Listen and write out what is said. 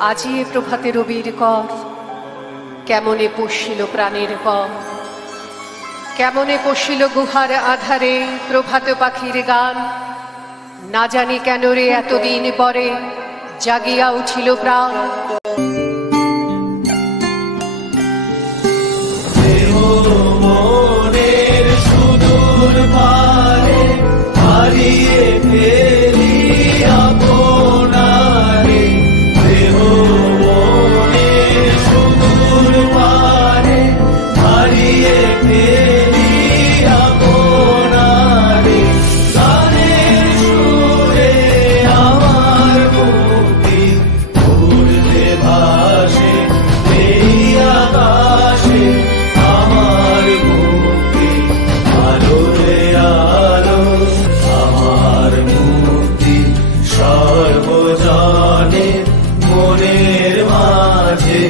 আজি এ প্রভাতে রবির কর, কেমনে পশিল প্রাণের পর, কেমনে পশিল গুহার আধারে প্রভাত পাখির গান। না জানি কেন রে এতদিন পরে জাগিয়া উঠিল প্রাণ। মনের সুদূর পারে হারিয়ে ফেলি আপনারে, দেহ মনের সুদূর পারে হারিয়ে ফেলি আপনারে। গানের সুরে আমার মুক্তি উড়তে ভাসে এই আকাশে, আমার মুক্তি আলো রে আলো, আমার মুক্তি সর্বজনের মনের মাঝে।